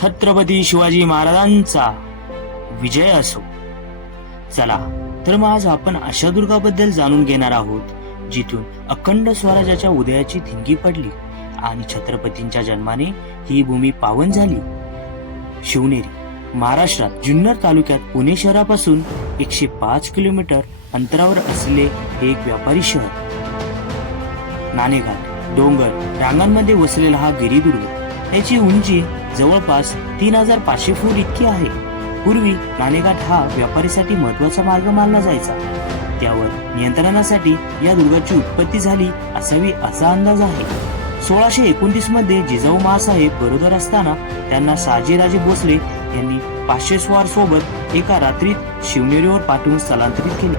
छत्रपती शिवाजी महाराजांचा विजय असो. चला तर मग आज आपण अशा दुर्गाबद्दल जाणून घेणार आहोत जिथून अखंड स्वराज्याच्या उदयाची ठिणगी पडली आणि छत्रपतींच्या जन्माने ही भूमी पावन झाली. शिवनेरी महाराष्ट्रात जुन्नर तालुक्यात पुणे शहरापासून 105 किलोमीटर अंतरावर असलेले हे एक व्यापारी शहर. नाणेघाट डोंगर रांगांमध्ये वसलेला हा गिरिदुर्ग, त्याची उंची जवळपास 3500 फूट इतकी आहे. पूर्वी नाणेघाट हा व्यापारीसाठी महत्वाचा मार्ग मानला जायचा. त्यावर नियंत्रणासाठी या दुर्गाची उत्पत्ती झाली असावी असा अंदाज आहे. 1629 मध्ये जिजाऊ माँसाहेब गरोदर असताना त्यांना शहाजीराजे भोसले यांनी 500 स्वार सोबत एका रात्रीत शिवनेरीवर पाठवून स्थलांतरित केले.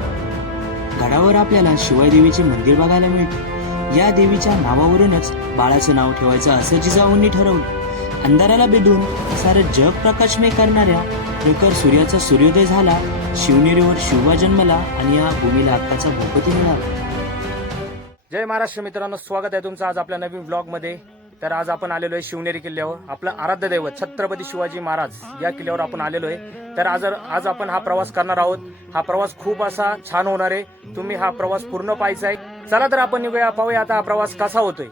गडावर आपल्याला शिवाई देवीचे मंदिर बघायला मिळते. या देवीच्या नावावरूनच बाळाचं नाव ठेवायचं असं जिजाऊंनी ठरवलं. अंधाराला बेधून सारं जग प्रकाशमय करणाऱ्या प्रखर सूर्याचा सूर्योदय झाला. शिवनेरीवर शिवबा जन्मला आणि या भूमीला हक्काचा भूपती मिळाला. जय महाराष्ट्र मित्रांनो, स्वागत आहे तुमचं आज आपल्या नवीन ब्लॉग मध्ये. तर आज आपण आलेलो आहे शिवनेरी किल्ल्यावर. आपलं आराध्य दैवत छत्रपती शिवाजी महाराज या किल्ल्यावर आपण आलेलो आहे. तर आज आपण हा प्रवास करणार आहोत. हा प्रवास खूप असा छान होणार आहे. तुम्ही हा प्रवास पूर्ण पाहायचा आहे. चला तर आपण निघूया, पाहूया आता हा प्रवास कसा होतोय.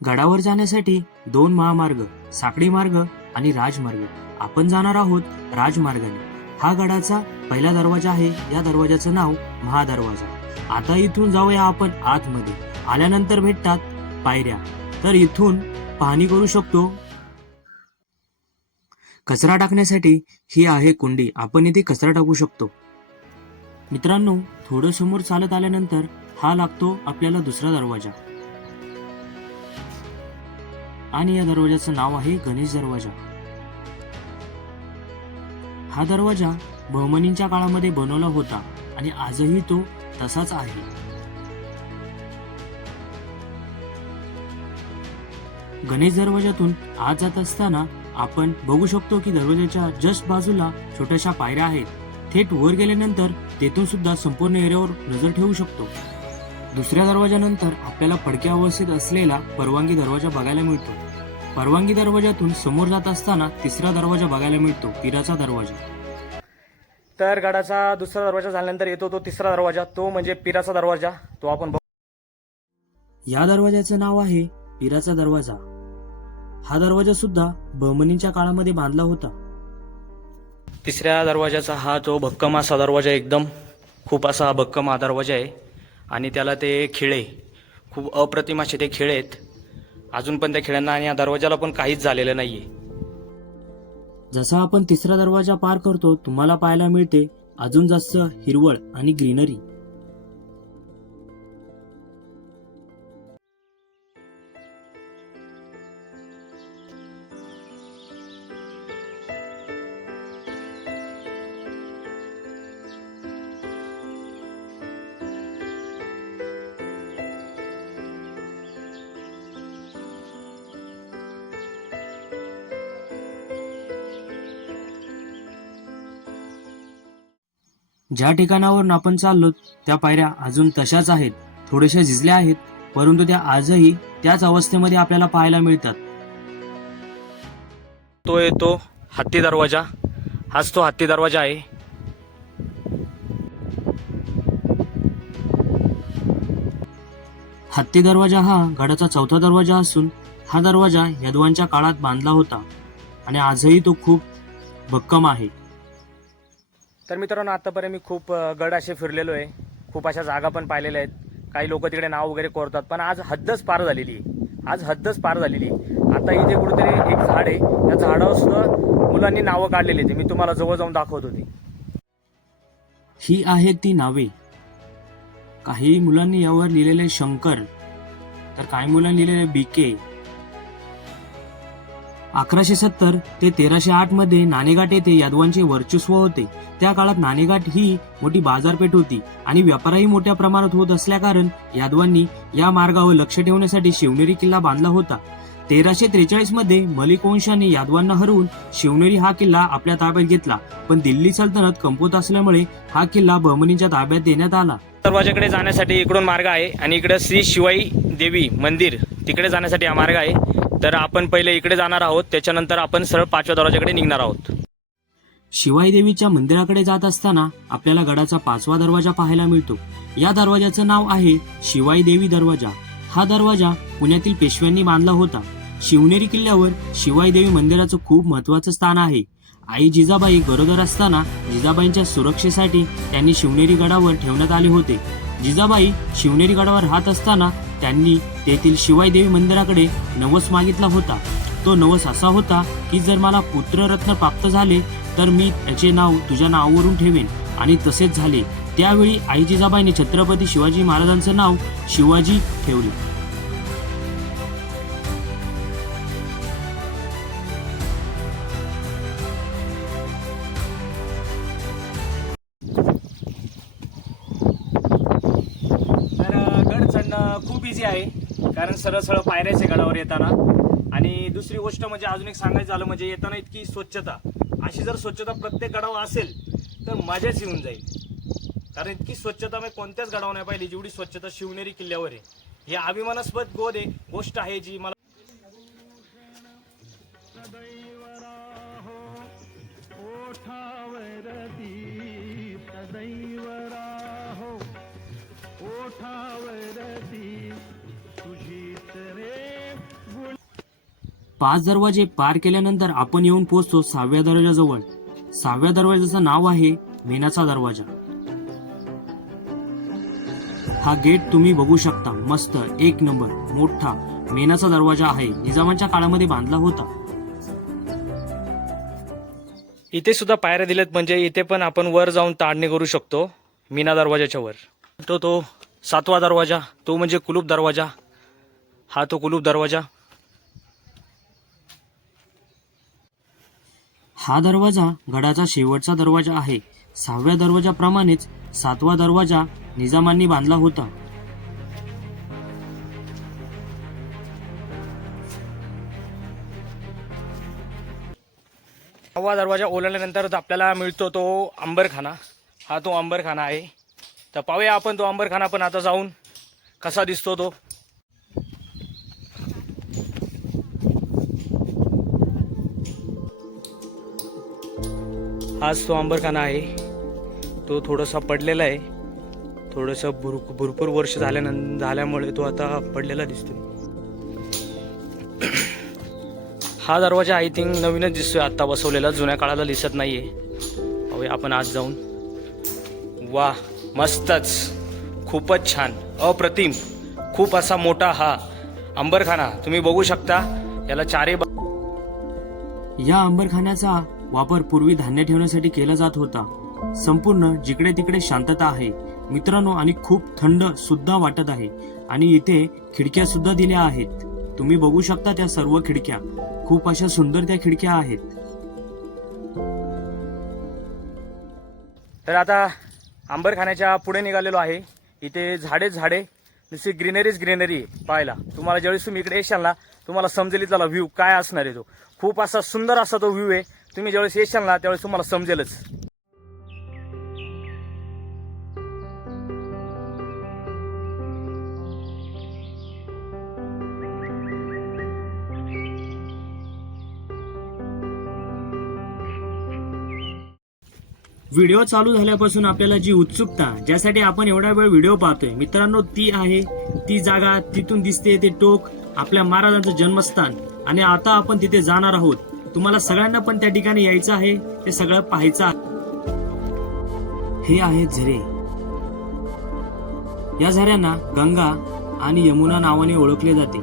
गडावर जाण्यासाठी 2 महामार्ग, साखळी मार्ग आणि राजमार्ग. आपण जाणार आहोत राजमार्गाने. हा गडाचा पहिला दरवाजा आहे. या दरवाजाचं नाव महादरवाजा. आता इथून जाऊया आपण आतमध्ये. आल्यानंतर भेटतात पायऱ्या. तर इथून पाहणी करू शकतो. कचरा टाकण्यासाठी ही आहे कुंडी. आपण इथे कचरा टाकू शकतो. मित्रांनो, थोडं समोर चालत आल्यानंतर हा लागतो आपल्याला दुसरा दरवाजा आणि या दरवाजाचं नाव आहे गणेश दरवाजा. हा दरवाजा बहमनींच्या काळामध्ये बनवला होता आणि आजही तो तसाच आहे. गणेश दरवाजातून आत जात असताना आपण बघू शकतो की दरवाजाच्या जस्ट बाजूला छोट्याशा पायऱ्या आहेत. थेट वर गेल्यानंतर तेथून सुद्धा संपूर्ण एरियावर नजर ठेवू शकतो. दुसऱ्या दरवाजानंतर आपल्याला पडक्या अवस्थेत असलेला परवानगी दरवाजा बघायला मिळतो. परवानगी दरवाजातून समोर जात असताना तिसरा दरवाजा बघायला मिळतो, पीराचा दरवाजा. तर गडाचा दुसरा दरवाजा झाल्यानंतर येतो तो तिसरा दरवाजा, तो म्हणजे पीराचा दरवाजा. तो आपण या दरवाजाचं नाव आहे पीराचा दरवाजा. हा दरवाजा सुद्धा बहमनींच्या काळामध्ये बांधला होता. तिसऱ्या दरवाजाचा हा जो भक्कम असा दरवाजा, एकदम खूप असा भक्कम हा दरवाजा आहे आणि त्याला ते खिळे खूप अप्रतिम असे ते खिळे आहेत. अजून पण त्या खिळ्यांना आणि या दरवाजाला पण काहीच झालेलं नाहीये. जसा आपण तिसरा दरवाजा पार करतो तुम्हाला पाहायला मिळते अजून जास्त हिरवळ आणि ग्रीनरी. ज्या ठिकाणावरून आपण चाललो त्या पायऱ्या अजून तशाच आहेत. थोड्याशा झिजल्या आहेत, परंतु त्या आजही त्याच अवस्थेमध्ये आपल्याला पाहायला मिळतात. तो येतो हत्ती दरवाजा. हाच तो हत्ती दरवाजा आहे. हत्ती दरवाजा हा गडाचा चौथा दरवाजा असून हा दरवाजा यादवांच्या काळात बांधला होता आणि आजही तो खूप भक्कम आहे. तर मित्रांनो, आतापर्यंत मी खूप गड असे फिरलेलो आहे. खूप अशा जागा पण पाहिलेल्या आहेत. काही लोक तिकडे नाव वगैरे कोरतात, पण आज हद्दच पार झालेली आहे. आज हद्दच पार झालेली आहे. आता इथे कुठेतरी एक झाड आहे, त्या झाडावर सुद्धा मुलांनी नावं काढलेली होती. मी तुम्हाला जवळ जाऊन दाखवत होती. ही आहेत ती नावे. काही मुलांनी यावर लिहिलेले शंकर, तर काही मुलांनी लिहिलेले बीके. 1170 ते 1308 मध्ये नाणेघाट येथे यादवांचे वर्चस्व होते. त्या काळात नाणेघाट ही मोठी बाजारपेठ होती आणि व्यापारही मोठ्या प्रमाणात होत असल्याकारण यादवांनी या मार्गावर लक्ष ठेवण्यासाठी शिवनेरी किल्ला बांधला होता. 1343 मध्ये मलिक वंशाने यादवांना हरवून शिवनेरी हा किल्ला आपल्या ताब्यात घेतला, पण दिल्ली सल्तनत कमकुवत असल्यामुळे हा किल्ला बहमनींच्या ताब्यात देण्यात आला. दरवाजाकडे जाण्यासाठी इकडून मार्ग आहे आणि इकडे श्री शिवाई देवी मंदिर तिकडे जाण्यासाठी हा मार्ग आहे. तर आपण पहिले इकडे जाणार आहोत, त्याच्यानंतर आपण सरळ 5व्या दरवाजाकडे निघणार आहोत. शिवाई देवीच्या मंदिराकडे जात असताना आपल्याला गडाचा 5वा दरवाजा पाहायला मिळतो. या दरवाजाचं नाव आहे शिवाई देवी दरवाजा. हा दरवाजा पुण्यातील पेशव्यांनी बांधला होता. शिवनेरी किल्ल्यावर शिवाई देवी मंदिराचं खूप महत्वाचं स्थान आहे. आई जिजाबाई गरोदर असताना जिजाबाईंच्या सुरक्षेसाठी त्यांनी शिवनेरी गडावर ठेवण्यात आले होते. जिजाबाई शिवनेरी गडावर राहत असताना त्यांनी तेथील शिवाई देवी मंदिराकडे नवस मागितला होता. तो नवस असा होता की जर मला पुत्ररत्न प्राप्त झाले तर मी त्याचे नाव तुझ्या नावावरून ठेवेन, आणि तसेच झाले. त्यावेळी आई जिजाबाईंनी छत्रपती शिवाजी महाराजांचं नाव शिवाजी ठेवले. तर गड चढणं खूप इझी आहे, कारण सरळ सरळ पायऱ्याच आहे गडावर येताना. आणि दुसरी गोष्ट म्हणजे अजून एक सांगायचं झालं म्हणजे येताना इतकी स्वच्छता, अशी जर स्वच्छता प्रत्येक गडावर असेल तर मजाच येऊन जाईल. कारण इतकी स्वच्छता मी कोणत्याच गडावर नाही पाहिली जेवढी स्वच्छता शिवनेरी किल्ल्यावर आहे. ही अभिमानास्पद गोष्ट आहे जी मला पाच दरवाजे पार केल्यानंतर आपण येऊन पोहोचतो 6व्या दरवाजाजवळ. 6व्या दरवाजाचं नाव आहे मेणाचा दरवाजा. हा गेट तुम्ही बघू शकता, मस्त एक नंबर मोठा मेणाचा दरवाजा आहे. निजामाच्या काळामध्ये बांधला होता. इथे सुद्धा पायऱ्या दिल्यात, म्हणजे इथे पण आपण वर जाऊन ताडणी करू शकतो मीना दरवाजाच्या वर. तो 7वा दरवाजा, तो म्हणजे कुलूप दरवाजा. हा तो कुलूप दरवाजा. हा दरवाजा गडाचा शेवटचा दरवाजा आहे. 6व्या दरवाजाप्रमाणेच 7वा दरवाजा निजामांनी बांधला होता. नववा दरवाजा ओलांडल्यानंतर आपल्याला मिळतो तो अंबरखाना. हा तो अंबरखाना आहे. तर पाहूया आपण तो अंबरखाना पण आता जाऊन कसा दिसतो तो. हाच तो अंबरखाना आहे. तो थोडासा पडलेला आहे, थोडंसं भरपूर वर्ष झाल्यामुळे तो आता पडलेला दिसतोय. हा दरवाजा आय थिंक नवीनच दिसतोय, आत्ता बसवलेला, जुन्या काळाला दिसत नाहीये. पाहूया आपण आज जाऊन. वा, मस्तच, खूपच छान, अप्रतिम. खूप असा मोठा हा अंबरखाना तुम्ही बघू शकता. याला चारे या अंबरखान्याचा वापर पूर्वी धान्य ठेवण्यासाठी केला जात होता. संपूर्ण जिकडे तिकडे शांतता आहे मित्रांनो, आणि खूप थंड सुद्धा वाटत आहे. आणि इथे खिडक्या सुद्धा दिल्या आहेत. तुम्ही बघू शकता त्या सर्व खिडक्या, खूप अशा सुंदर त्या खिडक्या आहेत. तर आता अंबरखान्याच्या पुढे निघालेलो आहे. इथे झाडे नुसती ग्रीनरी पाहायला. तुम्हाला ज्यावेळेस तुम्ही इकडे येशाल ना, तुम्हाला समजेल त्याला व्ह्यू काय असणार आहे. तो खूप असा सुंदर असा तो व्ह्यू आहे. तुम्ही ज्यावेळेस येशाल ना त्यावेळेस तुम्हाला समजेलच. व्हिडिओ चालू झाल्यापासून आपल्याला जी उत्सुकता, ज्यासाठी आपण एवढा वेळ व्हिडिओ पाहतोय मित्रांनो, ती आहे ती जागा. तिथून दिसते ते टोक, आपल्या महाराजांचं जन्मस्थान. आणि आता आपण तिथे जाणार आहोत. तुम्हाला सगळ्यांना पण त्या ठिकाणी यायचं आहे, ते सगळं पाहायचं आहे. हे आहेत झरे. या झऱ्यांना गंगा आणि यमुना नावाने ओळखले जाते.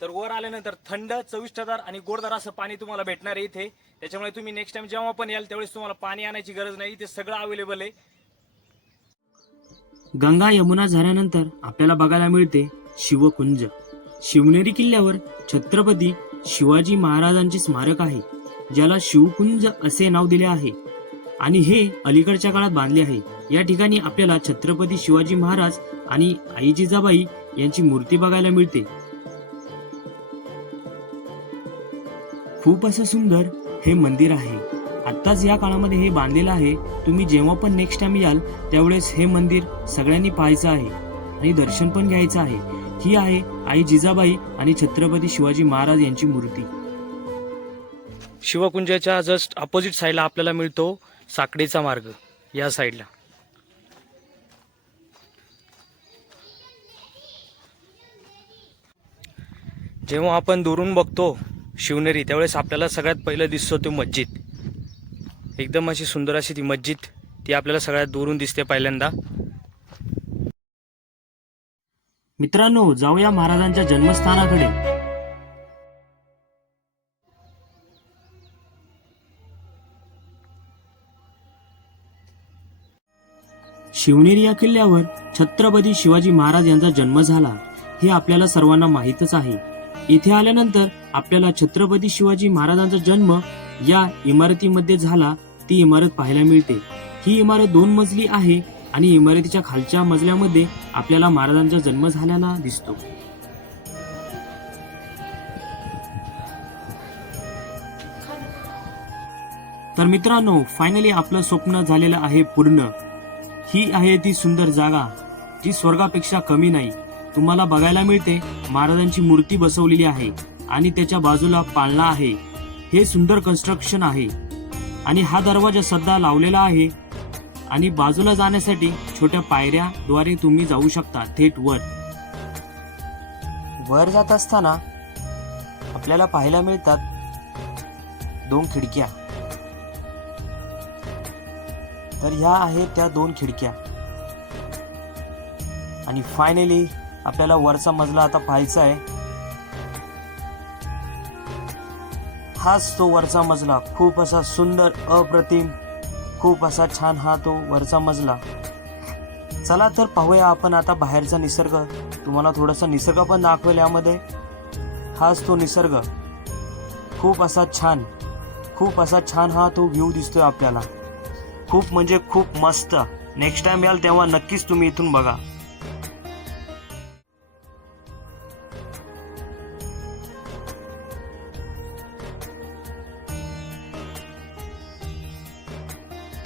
तर वर आल्यानंतर थंड, चविष्टदार आणि गोडदार असं पाणी तुम्हाला भेटणार आहे इथे. त्याच्यामुळे तुम्ही नेक्स्ट टाइम जेव्हा पण याल त्यावेळेस तुम्हाला पाणी आणायची गरज नाही. इथे सगळं अवेलेबल आहे. गंगा यमुना झऱ्यानंतर आपल्याला बघायला मिळते शिवकुंज. शिवनेरी किल्ल्यावर छत्रपती शिवाजी महाराजांचे स्मारक आहे, ज्याला शिवकुंज असे नाव दिले आहे. आणि हे अलीकडच्या काळात बांधले आहे. या ठिकाणी आपल्याला छत्रपती शिवाजी महाराज आणि आई जिजाबाई यांची मूर्ती बघायला मिळते. खूप असं सुंदर हे मंदिर आहे. आत्ताच या काळामध्ये हे बांधलेलं आहे. तुम्ही जेव्हा पण नेक्स्ट टाइम याल त्यावेळेस हे मंदिर सगळ्यांनी पाहायचं आहे आणि दर्शन पण घ्यायचं आहे. ही आहे आई जिजाबाई आणि छत्रपती शिवाजी महाराज यांची मूर्ती. शिवकुंजाच्या जस्ट अपोजिट साईडला आपल्याला मिळतो साकडीचा मार्ग. या साईडला जेव्हा आपण दुरून बघतो शिवनेरी त्यावेळेस आपल्याला सगळ्यात पहिलं दिसतो ती मस्जिद. एकदम अशी सुंदर अशी ती मस्जिद, ती आपल्याला सगळ्यात दुरून दिसते पहिल्यांदा. मित्रांनो, जाऊया महाराजांच्या जन्मस्थानाकडे. शिवनेरी या किल्ल्यावर छत्रपती शिवाजी महाराज यांचा जन्म झाला हे आपल्याला सर्वांना माहीतच आहे. इथे आल्यानंतर आपल्याला छत्रपती शिवाजी महाराजांचा जन्म या इमारतीमध्ये झाला ती इमारत पाहायला मिळते. ही इमारत 2 मजली आहे आणि इमारतीच्या खालच्या मजल्यामध्ये आपल्याला महाराजांचा जन्म झालेला दिसतो. तर मित्रांनो, फायनली आपलं स्वप्न झालेलं आहे पूर्ण. ही आहे ती सुंदर जागा जी स्वर्गापेक्षा कमी नाही. तुम्हाला बघायला मिळते महाराजांची मूर्ती बसवलेली आहे आणि त्याच्या बाजूला पाळणा आहे. हे सुंदर कन्स्ट्रक्शन आहे आणि हा दरवाजा सध्या लावलेला आहे आणि बाजूला जाण्यासाठी छोट्या पायऱ्याद्वारे तुम्ही जाऊ शकता थेट वर. वर जात असताना आपल्याला पाहायला मिळतात 2 खिडक्या. तर ह्या आहेत त्या 2 खिडक्या आणि फायनली आपल्याला वरचा मजला आता पाहायचा आहे. हाच तो वरचा मजला, खूप असा सुंदर, अप्रतिम, खूप असा छान हा तो वरचा मजला. चला तर पाहूया आपण आता बाहेरचा निसर्ग. तुम्हाला थोडासा निसर्ग पण दाखवेल यामध्ये. हाच तो निसर्ग, खूप असा छान हा तो व्ह्यू दिसतोय आपल्याला. खूप म्हणजे खूप मस्त. नेक्स्ट टाइम याल तेव्हा नक्कीच तुम्ही इथून बघा.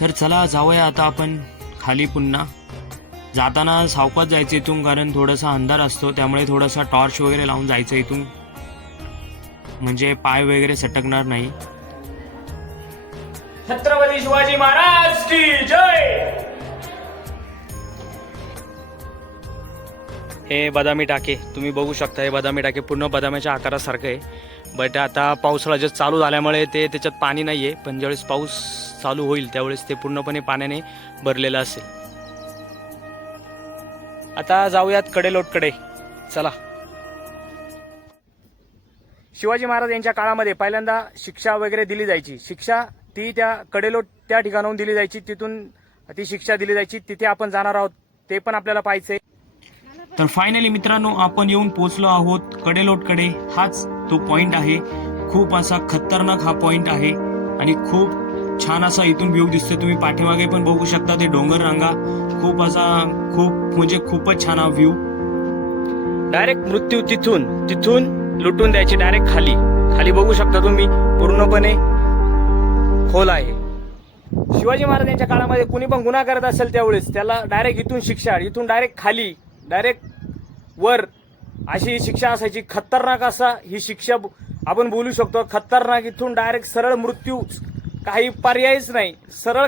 तर चला जाऊया आता आपण खाली पुन्हा. जाताना सावकाश जायचं इथून, कारण थोडासा अंधार असतो, त्यामुळे थोडासा टॉर्च वगैरे लावून जायचं इथून, म्हणजे पाय वगैरे सटकणार नाही. छत्रपती शिवाजी महाराज की जय. हे बदामी टाके तुम्ही बघू शकता. हे बदामी टाके पूर्ण बदामाच्या आकारासारखं आहे. बट आता पावसाळा जस्ट चालू झाल्यामुळे त्याच्यात पाणी नाहीये, पण ज्यावेळेस पाऊस चालू होईल त्यावेळेस ते पूर्णपणे पाण्याने भरलेलं असेल. आता जाऊयात कडेलोटकडे. चला. शिवाजी महाराज यांच्या काळामध्ये पहिल्यांदा शिक्षा वगैरे दिली जायची. शिक्षा ती त्या कडेलोट त्या ठिकाणाहून दिली जायची, तिथून ती शिक्षा दिली जायची. तिथे आपण जाणार आहोत, ते पण आपल्याला पाहायचंय. तर फायनली मित्रांनो, आपण येऊन पोहोचलो आहोत कडेलोटकडे. हाच तो पॉइंट आहे. खूप असा खतरनाक हा पॉइंट आहे आणि खूप छान असा इथून व्ह्यू दिसतोय. तुम्ही पाठीमागे पण बघू शकता ते डोंगर रांगा. खूपच छान हा व्ह्यू. डायरेक्ट मृत्यू तिथून लुटून द्यायची डायरेक्ट खाली बघू शकता तुम्ही, पूर्णपणे खोल आहे. शिवाजी महाराज यांच्या काळामध्ये कुणी पण गुन्हा करत असेल त्यावेळेस त्याला डायरेक्ट इथून शिक्षा, इथून डायरेक्ट खाली, डायरेक्ट वर अशी शिक्षा असायची. खतरनाक असा ही शिक्षा आपण बोलू शकतो. खतरनाक. इथून डायरेक्ट सरळ मृत्यू, काही पर्यायच नाही, सरळ.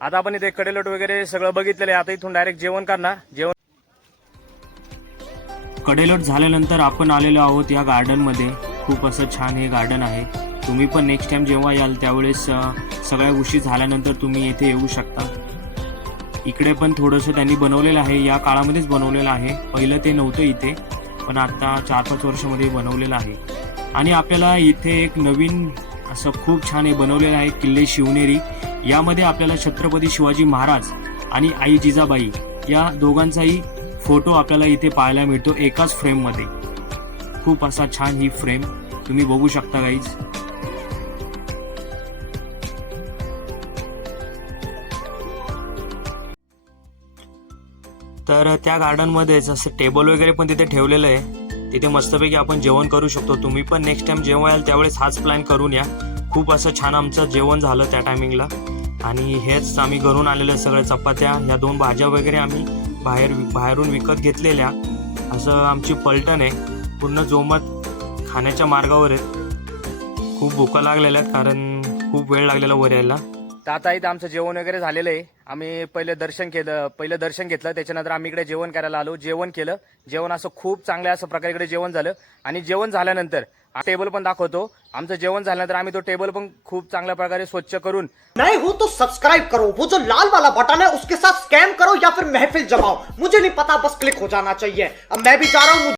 आता आपण इथे कडेलोट वगैरे सगळं बघितलेलं आहे. आता इथून डायरेक्ट जेवण करणार. कडेलोट झाल्यानंतर आपण आलेलो आहोत या गार्डन मध्ये. खूप असं छान हे गार्डन आहे. तुम्ही पण नेक्स्ट टाइम जेव्हा याल त्यावेळेस सगळ्या गोष्टी झाल्यानंतर तुम्ही येथे येऊ शकता. इकडे पण थोडंसं त्यांनी बनवलेलं आहे, या काळामध्येच बनवलेलं आहे. पहिलं ते नव्हतं इथे, पण आता 4-5 वर्षामध्ये बनवलेलं आहे. आणि आपल्याला इथे एक नवीन असं खूप छान हे बनवलेलं आहे किल्ले शिवनेरी. यामध्ये आपल्याला छत्रपती शिवाजी महाराज आणि आई जिजाबाई या दोघांचाही फोटो आपल्याला इथे पाहायला मिळतो एकाच फ्रेममध्ये. खूप असा छान ही फ्रेम तुम्ही बघू शकता गाईज. तर त्या गार्डनमध्येच असं टेबल वगैरे पण तिथे ठेवलेलं आहे. तिथे मस्तपैकी आपण जेवण करू शकतो. तुम्ही पण नेक्स्ट टाइम जेव्हा याल त्यावेळेस हाच प्लॅन करून या. खूप असं छान आमचं जेवण झालं त्या टायमिंगला. आणि हेच आम्ही घरून आलेल्या सगळ्या चपात्या, ह्या 2 भाज्या वगैरे आम्ही बाहेरून विकत घेतलेल्या. असं आमची पलटण आहे, पूर्ण जोमत खाण्याच्या मार्गावर आहेत. खूप भुका लागलेल्या आहेत कारण खूप वेळ लागलेला वर यायला. तर आता इथं आमचं जेवण वगैरे झालेलं आहे. आम्ही पहिलं दर्शन घेतलं, त्याच्यानंतर आम्ही इकडे जेवण करायला आलो. जेवण केलं. जेवण असं खूप चांगल्या असं प्रकारे इकडे जेवण झालं. आणि जेवण झाल्यानंतर टेबल पण दाखवतो. आमचं जेवण झाल्यानंतर आम्ही तो टेबल पण खूप चांगल्या प्रकारे स्वच्छ करून, नए हो तो सब्सक्राइब करो, वो जो लाल वाला बटन है उसके साथ स्कैम करो या फिर महफिल जमाओ, मुझे नहीं पता, बस क्लिक हो जाना चाहिए. अब मैं भी जा रहा हूँ.